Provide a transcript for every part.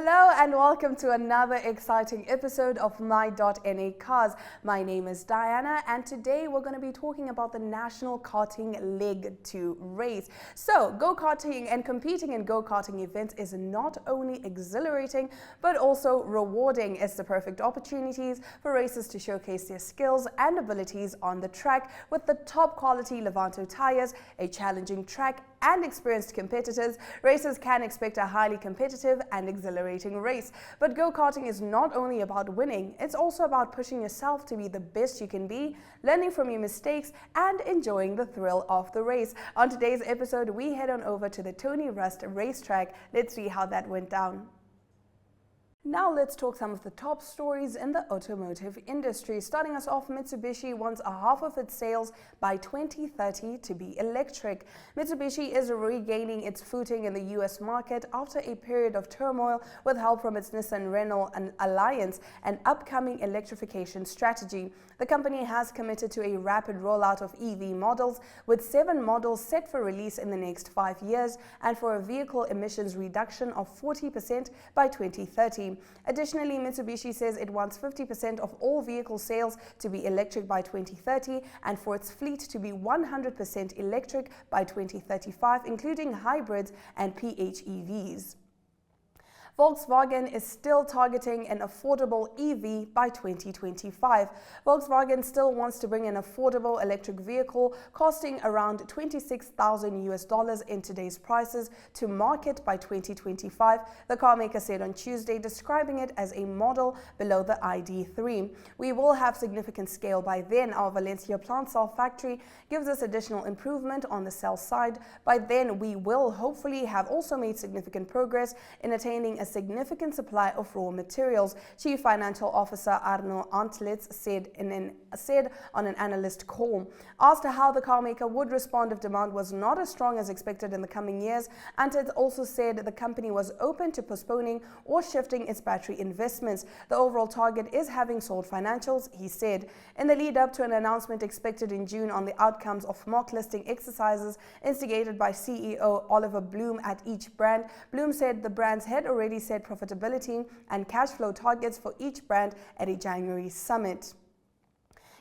Hello and welcome to another exciting episode of my.na cars. My name is Diana and today we're going to be talking about the National Karting Leg 2 race. So, go-karting and competing in go-karting events is not only exhilarating but also rewarding. It's the perfect opportunities for racers to showcase their skills and abilities on the track with the top quality Levanto tires, a challenging track and experienced competitors. Racers can expect a highly competitive and exhilarating race. But go-karting is not only about winning, it's also about pushing yourself to be the best you can be, learning from your mistakes, and enjoying the thrill of the race. On today's episode, we head on over to the Tony Rust racetrack. Let's see how that went down. Now let's talk some of the top stories in the automotive industry. Starting us off, Mitsubishi wants a half of its sales by 2030 to be electric. Mitsubishi is regaining its footing in the US market after a period of turmoil with help from its Nissan-Renault alliance and upcoming electrification strategy. The company has committed to a rapid rollout of EV models, with 7 models set for release in the next 5 years and for a vehicle emissions reduction of 40% by 2030. Additionally, Mitsubishi says it wants 50% of all vehicle sales to be electric by 2030 and for its fleet to be 100% electric by 2035, including hybrids and PHEVs. Volkswagen is still targeting an affordable EV by 2025. Volkswagen still wants to bring an affordable electric vehicle costing around $26,000 in today's prices to market by 2025, the carmaker said on Tuesday, describing it as a model below the ID3. We will have significant scale by then. Our Valencia plant cell factory gives us additional improvement on the cell side. By then, we will hopefully have also made significant progress in attaining a significant supply of raw materials, Chief Financial Officer Arno Antlitz said on an analyst call. Asked how the carmaker would respond if demand was not as strong as expected in the coming years, Antlitz also said the company was open to postponing or shifting its battery investments. The overall target is having sold financials, he said. In the lead up to an announcement expected in June on the outcomes of mock listing exercises instigated by CEO Oliver Bloom at each brand, Bloom said the brands had already set profitability and cash flow targets for each brand at a January summit.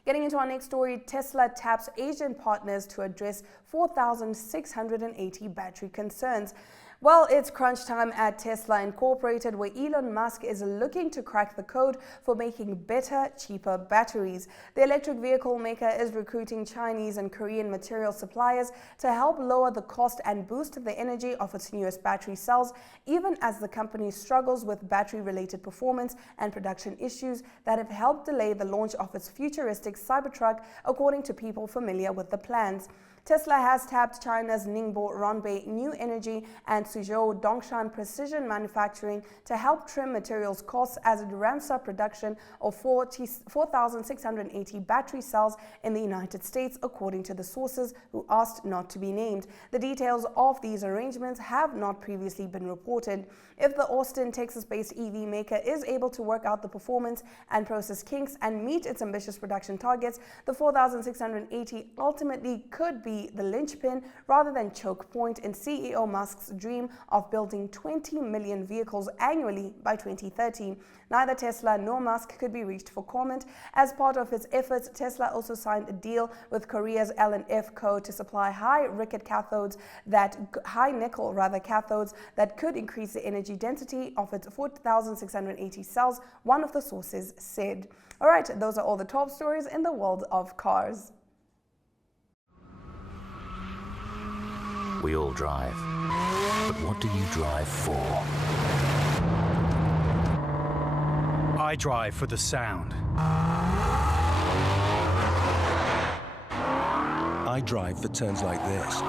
Getting into our next story, Tesla taps Asian partners to address 4,680 battery concerns. Well, it's crunch time at Tesla Incorporated, where Elon Musk is looking to crack the code for making better, cheaper batteries. The electric vehicle maker is recruiting Chinese and Korean material suppliers to help lower the cost and boost the energy of its newest battery cells, even as the company struggles with battery-related performance and production issues that have helped delay the launch of its futuristic Cybertruck, according to people familiar with the plans. Tesla has tapped China's Ningbo Rongbei New Energy and Suzhou Dongshan Precision Manufacturing to help trim materials costs as it ramps up production of 4,680 battery cells in the United States, according to the sources who asked not to be named. The details of these arrangements have not previously been reported. If the Austin, Texas-based EV maker is able to work out the performance and process kinks and meet its ambitious production targets, the 4,680 ultimately could be the linchpin rather than choke point in CEO Musk's dream of building 20 million vehicles annually by 2030. Neither Tesla nor Musk could be reached for comment. As part of its efforts, Tesla also signed a deal with Korea's L&F Co. to supply high nickel cathodes that could increase the energy density of its 4,680 cells, one of the sources said. All right, those are all the top stories in the world of cars. We all drive, but what do you drive for? I drive for the sound. I drive for turns like this.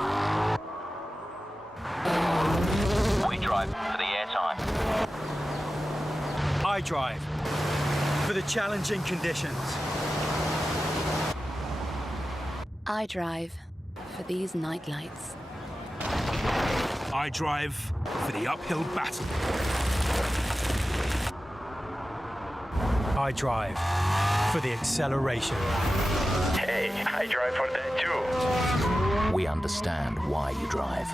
We drive for the airtime. I drive for the challenging conditions. I drive for these night lights. I drive for the uphill battle. I drive for the acceleration. Hey, I drive for that too. We understand why you drive.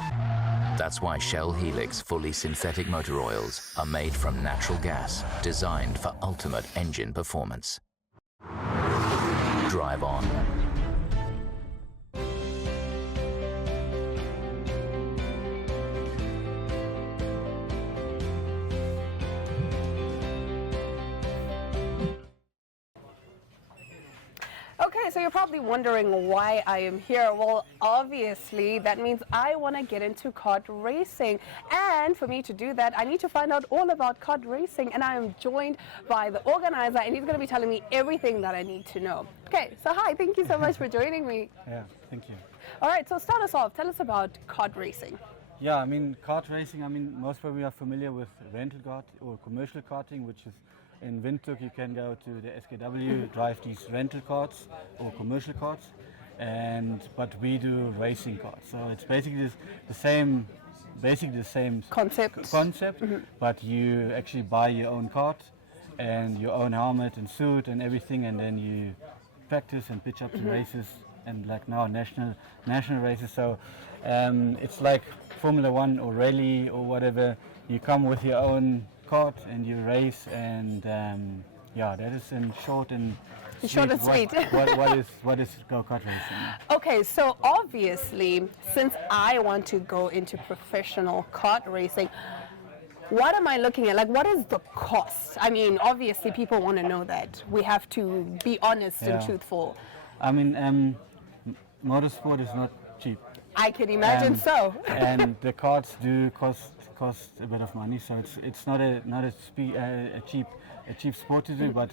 That's why Shell Helix fully synthetic motor oils are made from natural gas, designed for ultimate engine performance. Drive on. Okay, so you're probably wondering why I am here. Well, obviously, that means I want to get into kart racing. And for me to do that, I need to find out all about kart racing. And I am joined by the organizer, and he's going to be telling me everything that I need to know. Okay, so hi, thank you so much for joining me. Yeah, thank you. All right, so start us off. Tell us about kart racing. Yeah, I mean, kart racing, most probably are familiar with rental kart or commercial karting, which is in Windhoek. You can go to the SKW, drive these rental karts or commercial karts, but we do racing karts. So it's basically the same Concept. But you actually buy your own kart and your own helmet and suit and everything, and then you practice and pitch up to races, and like now national races. So it's like Formula One or rally or whatever. You come with your own kart and you race, and yeah, that is in short and sweet. What is go-kart racing? Okay, so obviously, since I want to go into professional kart racing, what am I looking at? Like, what is the cost? I mean, obviously, people want to know that. We have to be honest and truthful. I mean, motorsport is not cheap. I can imagine so. And the karts do cost a bit of money, so it's not a cheap sport to do, but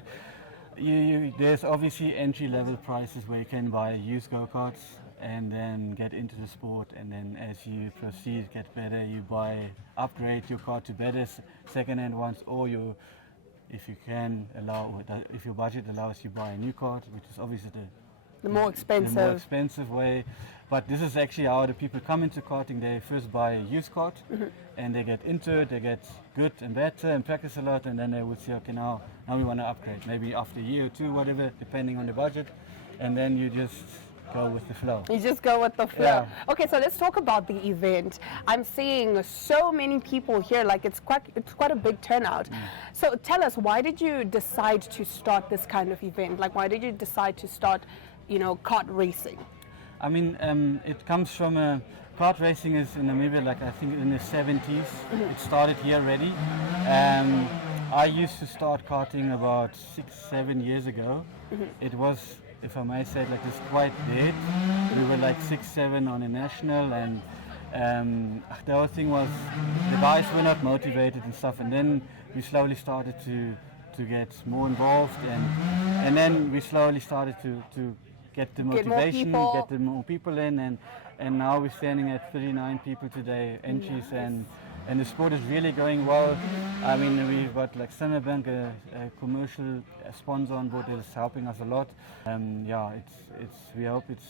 there's obviously entry-level prices where you can buy used go-karts and then get into the sport, and then as you proceed, get better, you upgrade your car to better second-hand ones, or if your budget allows, you buy a new kart, which is obviously the more expensive way. But this is actually how the people come into karting. They first buy a used kart, and they get into it, they get good and better and practice a lot, and then they would say, okay, now we want to upgrade, maybe after a year or two, whatever, depending on the budget, and then you just go with the flow. You just go with the flow. Yeah. Okay, so let's talk about the event. I'm seeing so many people here, like it's quite a big turnout. So tell us, why did you decide to start this kind of event? Like, why did you decide to start, kart racing? I mean, it comes from kart racing is in Namibia, like I think in the 70s. It started here already. I used to start karting about 6-7 years ago. It was, if I may say, like, it's quite dead. We were like 6-7 on a national, and the whole thing was the guys were not motivated and stuff. And then we slowly started to get more involved, and then we slowly started to get the motivation, get the more people in, and now we're standing at 39 people today, entries, and the sport is really going well. I mean, we've got like Bank, a commercial sponsor on board that is helping us a lot. Yeah, we hope it's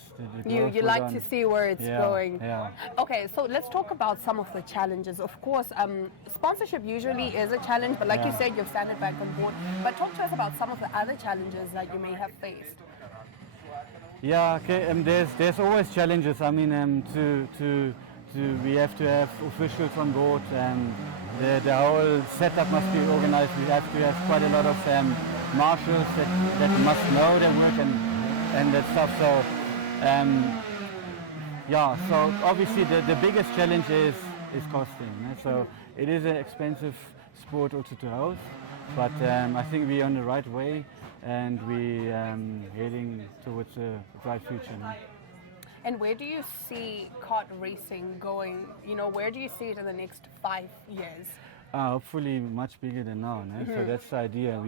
you like to see where it's going. Yeah. Okay, so let's talk about some of the challenges. Of course, sponsorship usually is a challenge, but like you said, you've Standard Bank on board. But talk to us about some of the other challenges that you may have faced. Yeah, okay. There's always challenges. I mean, we have to have officials on board, and the whole setup must be organized. We have to have quite a lot of marshals that must know their work and that stuff. So, yeah. So obviously the biggest challenge is costing. So it is an expensive sport also to host, but I think we're on the right way, and we're heading towards a bright future now. And where do you see kart racing going? Where do you see it in the next 5 years? Hopefully much bigger than now. No? So that's the idea.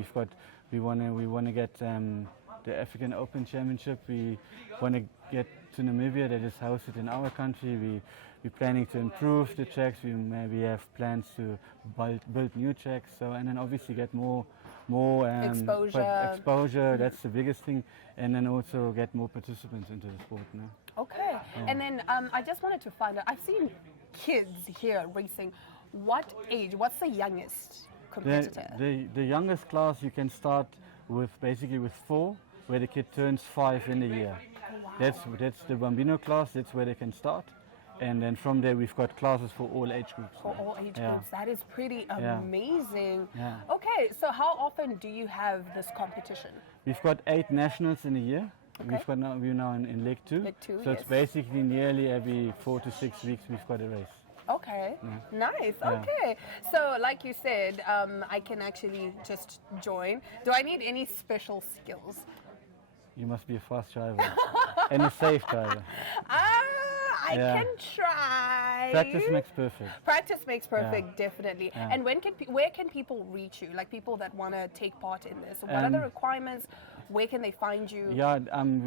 We want to get the African Open Championship. We want to get to Namibia, that is hosted in our country. We're planning to improve the tracks. We maybe have plans to build new tracks. So, and then obviously get more exposure. That's the biggest thing, and then also get more participants into the sport. No? Okay, and then I just wanted to find out. I've seen kids here racing. What age? What's the youngest competitor? The youngest class you can start with basically with 4, where the kid turns 5 in a year. That's the Bambino class. That's where they can start, And then from there, we've got classes for all age groups. For all age Yeah. groups, that is pretty Yeah. amazing. Yeah. Okay, so how often do you have this competition? We've got 8 nationals in a year. Okay. We're now in Leg 2. Leg 2, so it's yes. basically nearly every 4 to 6 weeks we've got a race. Okay, nice. Yeah. Okay, so like you said, I can actually just join. Do I need any special skills? You must be a fast driver and a safe driver. I Yeah. can try. Practice makes perfect. Practice makes perfect, definitely. Yeah. And where can people reach you? Like people that want to take part in this. What are the requirements? Where can they find you? Yeah,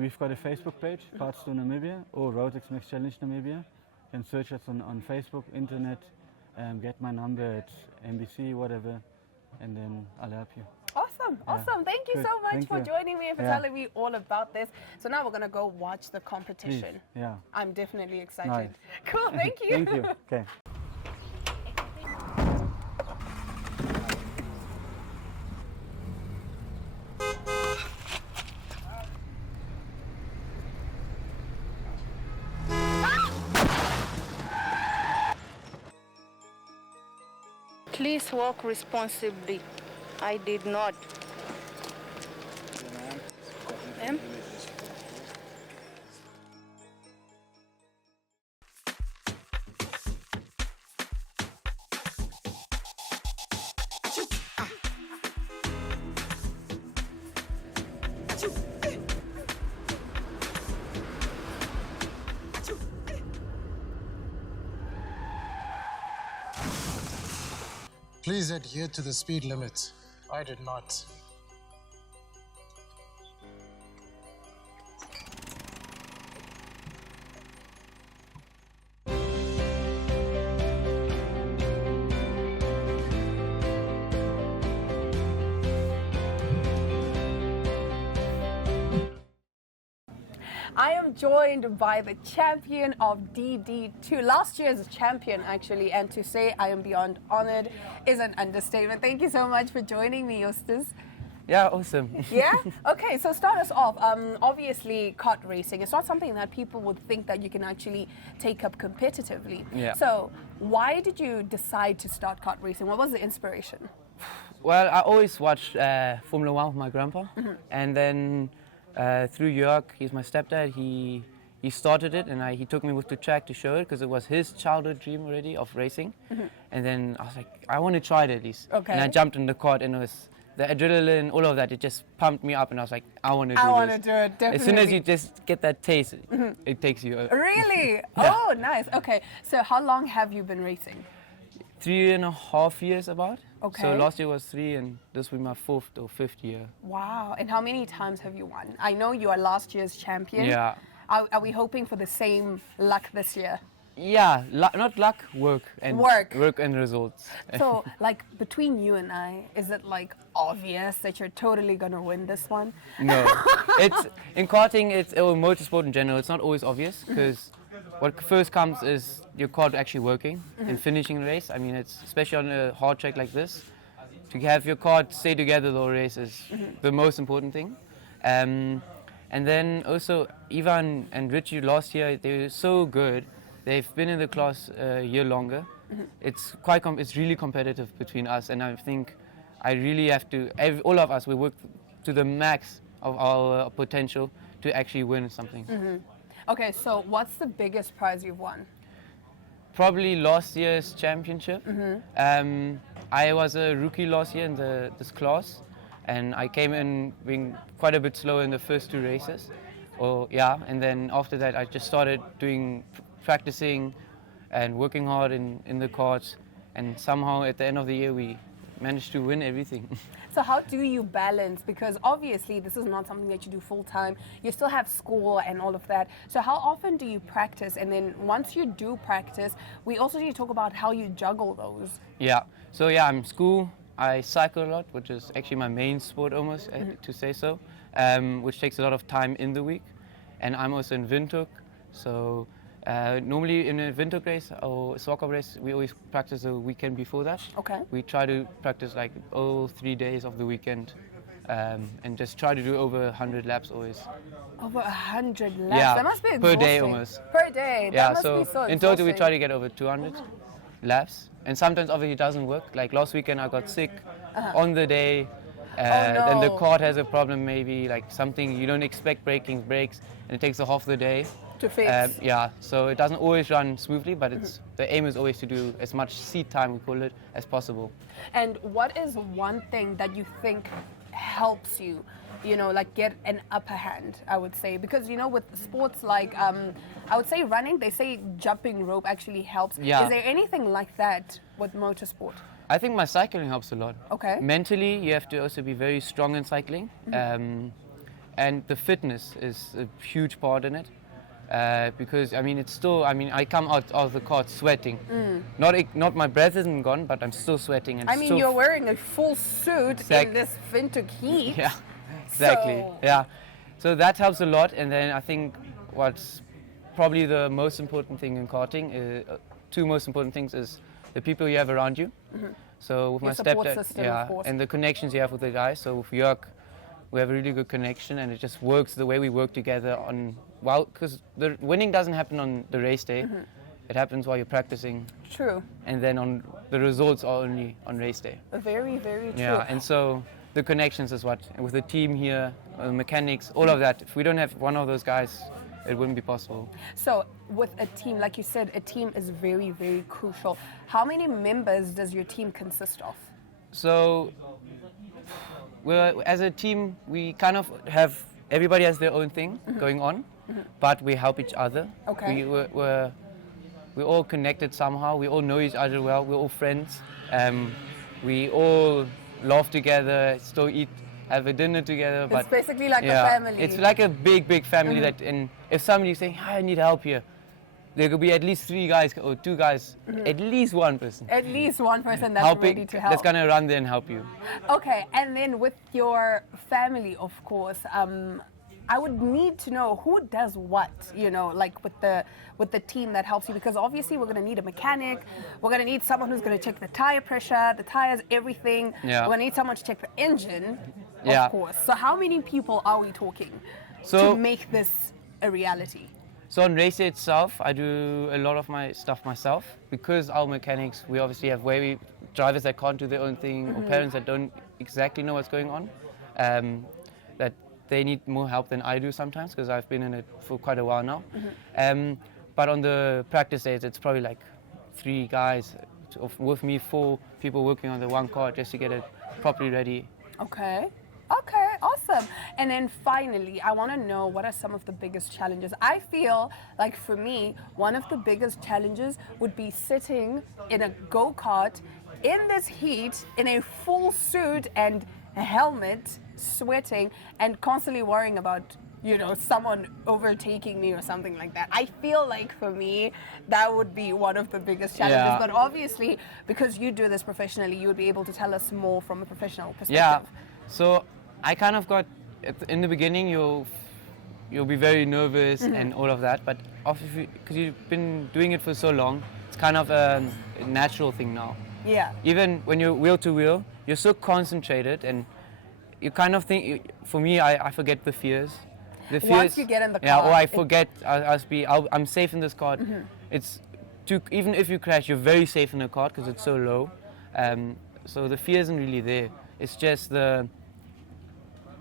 we've got a Facebook page, Karts to Namibia, or Road X Max Challenge Namibia. You can search us on Facebook, internet, get my number at NBC, whatever, and then I'll help you. Awesome, awesome. Thank you Good. so much Thank for you. joining me and for Yeah. telling me all about this. So now we're going to go watch the competition. Please. Yeah. I'm definitely excited. Nice. Cool, thank you. Thank you. Okay. Please walk responsibly. I did not. Ma'am? Please adhere to the speed limit. I did not. I am joined by the champion of DD2, last year's champion actually, and to say I am beyond honored is an understatement. Thank you so much for joining me, Justus. Yeah, awesome. Yeah? Okay, so start us off. Obviously, kart racing is not something that people would think that you can actually take up competitively. Yeah. So why did you decide to start kart racing? What was the inspiration? Well, I always watched Formula One with my grandpa, and then through Jörg, he's my stepdad, he started it, and he took me with the track to show it because it was his childhood dream already of racing. And then I was like, I want to try it at least. Okay. And I jumped in the kart, and it was the adrenaline, all of that, it just pumped me up, and I was like, I want to do this. I want to do it, definitely. As soon as you just get that taste, it takes you. Really? Yeah. Oh, nice. Okay, so how long have you been racing? 3.5 years about. Okay. So last year was 3, and this will be my 4th or 5th year. Wow. And how many times have you won? I know you are last year's champion. Yeah. Are we hoping for the same luck this year? Yeah, not luck, work and results. So, like, between you and I, is it like obvious that you're totally gonna win this one? No, it's in karting, or motorsport in general. It's not always obvious because what first comes is your kart actually working and finishing the race. I mean, it's especially on a hard track like this, to have your kart stay together the whole race is the most important thing. And then also Ivan and Richie last year, they were so good. They've been in the class a year longer. It's it's really competitive between us, and I think I really have to. All of us, we work to the max of our potential to actually win something. Okay, so what's the biggest prize you've won? Probably last year's championship. I was a rookie last year in this class, and I came in being quite a bit slow in the first 2 races. And then after that, I just started practicing and working hard in the karts, and somehow at the end of the year we managed to win everything. So how do you balance? Because obviously this is not something that you do full time. You still have school and all of that. So how often do you practice? And then once you do practice, we also need to talk about how you juggle those. Yeah. So yeah, I'm school. I cycle a lot, which is actually my main sport almost, to say so, which takes a lot of time in the week. And I'm also in Windhoek. So normally in a Windhoek race or soccer race, we always practice the weekend before that. Okay. We try to practice like all 3 days of the weekend, and just try to do over 100 laps always. Over 100 laps. Yeah, That must be per exhausting. day almost. Per day. Yeah, That must so be so in total we exhausting. try to get over 200 laps, and sometimes obviously it doesn't work. Like last weekend I got sick on the day. Then the no. kart has a problem, maybe like something you don't expect breaks, and it takes a half the day. To fix. Yeah, so it doesn't always run smoothly, but it's the aim is always to do as much seat time, we call it, as possible. And what is one thing that you think helps you, like get an upper hand, I would say? Because, with sports like, I would say running, they say jumping rope actually helps. Yeah. Is there anything like that with motorsport? I think my cycling helps a lot. Okay. Mentally, you have to also be very strong in cycling, and the fitness is a huge part in it. Because it's still, I come out of the kart sweating. Not my breath isn't gone, but I'm still sweating. And still You're wearing a full suit in this winter heat. Yeah, exactly. So- Yeah, so that helps a lot. And then I think what's probably the most important thing in karting, two most important things is the people you have around you. So with Your my support stepdad, system, yeah, of course. and the connections you have with the guys. So with Jörg, we have a really good connection, and it just works the way we work together because the winning doesn't happen on the race day. It happens while you're practicing, True. and then the results are only on race day. Very, very true. Yeah, and so the connections is what, with the team here, mechanics, all of that. If we don't have one of those guys, it wouldn't be possible. So with a team, like you said, a team is very, very crucial. How many members does your team consist of? So as a team, we kind of have, everybody has their own thing going on, but we help each other. Okay. We're all connected somehow. We all know each other well. We're all friends. We all laugh together, still eat, have a dinner together. It's basically like a family. It's like a big, big family. And if somebody is saying, I need help here, there could be at least 3 guys or 2 guys, at least one person. At least one person that's ready to help. That's gonna run there and help you. Okay, and then with your family, of course, I would need to know who does what, like with the team that helps you, because obviously we're going to need a mechanic, we're going to need someone who's going to check the tire pressure, the tires, everything. Yeah. We're going to need someone to check the engine, Yeah. of course. So how many people are we talking So- to make this a reality? So on race day itself, I do a lot of my stuff myself, because our mechanics, we obviously have drivers that can't do their own thing, or parents that don't exactly know what's going on, that they need more help than I do sometimes, because I've been in it for quite a while now. But on the practice days, it's probably like 3 guys, with me 4 people working on the one car just to get it properly ready. Okay. Okay, awesome. And then finally, I want to know, what are some of the biggest challenges? I feel like for me, one of the biggest challenges would be sitting in a go-kart in this heat, in a full suit and a helmet, sweating, and constantly worrying about, someone overtaking me or something like that. I feel like for me, that would be one of the biggest challenges. Yeah. But obviously, because you do this professionally, you would be able to tell us more from a professional perspective. Yeah, so I kind of got, in the beginning you'll be very nervous and all of that, but because you've been doing it for so long, it's kind of a natural thing now. Yeah. Even when you're wheel to wheel, you're so concentrated, and you kind of think, for me, I forget the fears. The fears, Once you get in the yeah, car, or I it- forget, I'm safe in this car. It's even if you crash, you're very safe in the car because it's so low. So the fear isn't really there. It's just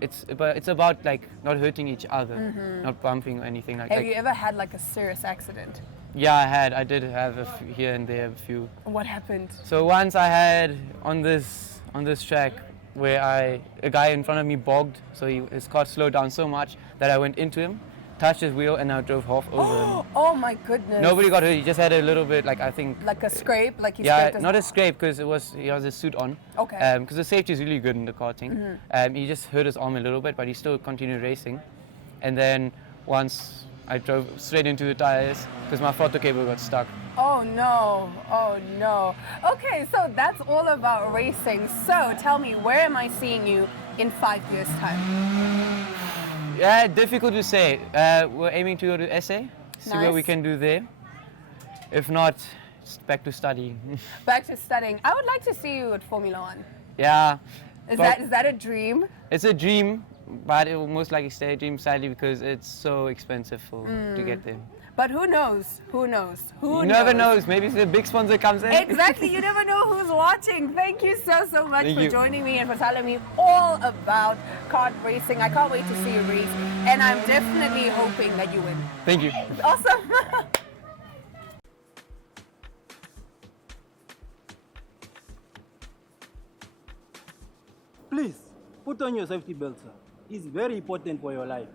it's about like not hurting each other, not bumping or anything like that. Have you ever had like a serious accident? Yeah, I did have here and there a few. What happened? So once I had on this track where a guy in front of me bogged, so his car slowed down so much that I went into him, touched his wheel, and I drove half over him. Oh my goodness. Nobody got hurt. He just had a little bit, like I think. Like a scrape, like he Yeah, scraped his not a scrape because he has a suit on. Okay. Because the safety is really good in the karting. He just hurt his arm a little bit, but he still continued racing. And then once I drove straight into the tires because my throttle cable got stuck. Oh no, oh no. Okay, so that's all about racing. So tell me, where am I seeing you in 5 years' time? Yeah, difficult to say. We're aiming to go to SA, see what we Nice. can do there. If not, it's back to studying. Back to studying. I would like to see you at Formula One. Yeah. Is but that a dream? It's a dream, but it will most likely stay a dream, sadly, because it's so expensive to get there. But who knows? Who knows? Who You never knows. Maybe the big sponsor comes in. Exactly. You never know who's watching. Thank you so much Thank for you. joining me and for telling me all about kart racing. I can't wait to see you race, and I'm definitely hoping that you win. Thank you. Awesome. Please, put on your safety belt, sir. It's very important for your life.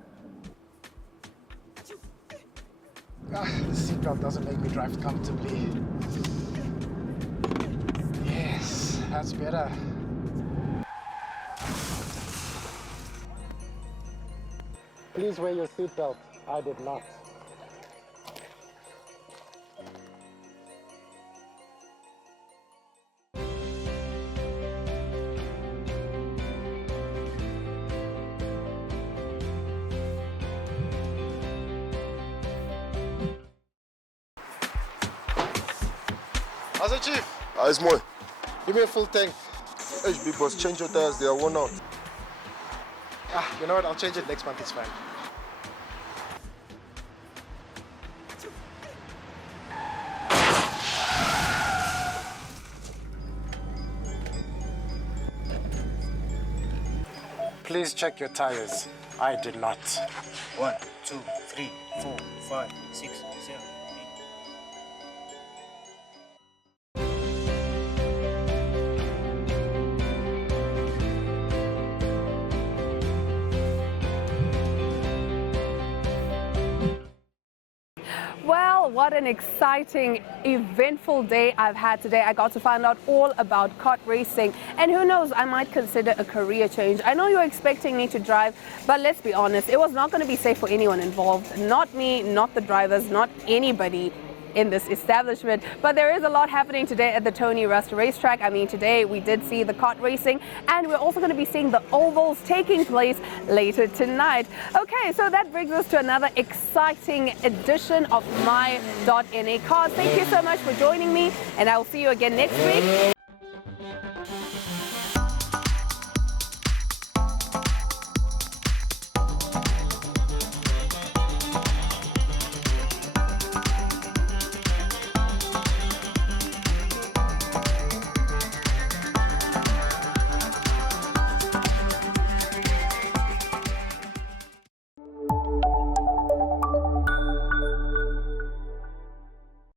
The seatbelt doesn't make me drive comfortably. Yes, that's better. Please wear your seatbelt. I did not. How's it, Chief? It's mooi. Give me a full tank. Hey, big boss, change your tires, they are worn out. You know what? I'll change it next month. It's fine. Please check your tires. I did not. 1, 2, 3, 4, 5, 6, 7, 8. Well, what an exciting, eventful day I've had today. I got to find out all about kart racing, and who knows, I might consider a career change. I know you're expecting me to drive, but let's be honest, it was not going to be safe for anyone involved. Not me, not the drivers, not anybody in this establishment. But there is a lot happening today at the Tony Rust racetrack. I mean, today we did see the kart racing, and we're also going to be seeing the ovals taking place later tonight. Okay, so that brings us to another exciting edition of my.na cars. Thank you so much for joining me, and I will see you again next week.